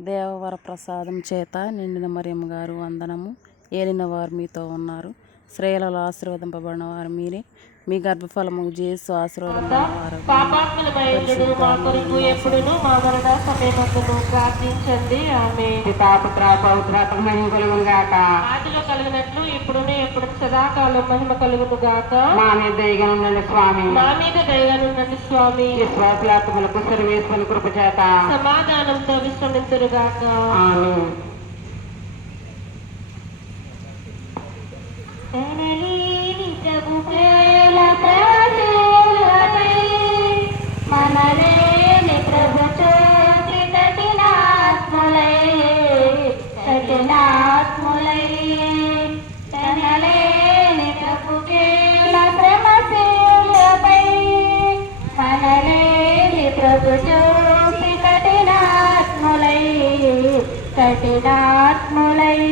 దేవవర ప్రసాదం చేత నిండిన మరియమ్మ గారు వందనము. ఏలిన వారు మీతో ఉన్నారు. స్త్రీలలో ఆశీర్వదింపబడిన వారు మీరే. మీ గర్భఫలము యేసు ఆశీర్వాదమైన వారు. పాపాత్ములమైనను మా కొరకు ఎప్పుడును మా మరణ సమయమందును ప్రార్థించండి. ఆమేన్. పితా పుత్ర పవిత్రాత్మ మహిమ కలుగును గాక. ఆదిలో కలిగినట్లు ఇప్పుడును ఎప్పుడు సదాకాలం మహిమ కలుగును గాక. మా మీద దయగా ఉండండి స్వామి. మా మీద దయగానుండండి స్వామి. విశ్వాసులాత్మలకు సర్వేశ్వరుని కృప చేత సమాధానంతో విశ్రమింతురు గాక. ఆమేన్. మనలేని ప్రభు చూసి కఠినాత్ములై కనలేని ప్రభుకేల శ్రమశీలపై మనలేని ప్రభు చూసి కఠినాత్ములై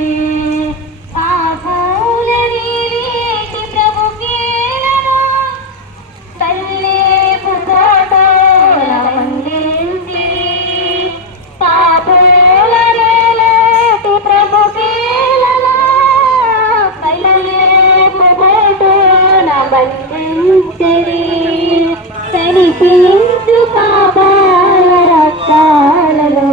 పాపులని వీటి ప్రభుకేలను తల్లేపు ఫోటోల వందించి పాపులనేటి ప్రభుకేలను తల్లేపు ఫోటోల వందించి కనిపించు పాపాల రక్తాలలో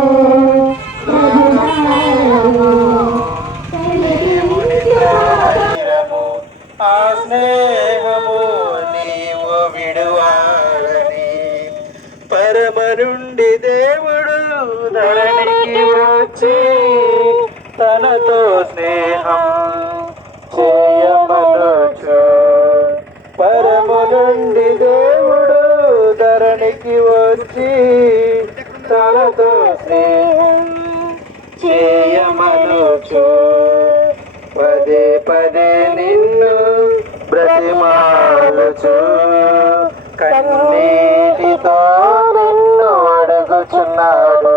ఆ స్నేహము నీవు విడువాలని పరమ నుండి దేవుడు ధరణికి వచ్చి తనతో స్నేహం చేయమనుచు. పరము నుండి దేవుడు ధరణికి వచ్చి తనతో స్నేహం చేయమనుచు. పదే పదే నిన్ను బ్రతిమాలుచు కన్నీటితో నిన్ను అడుగుచున్నాడు.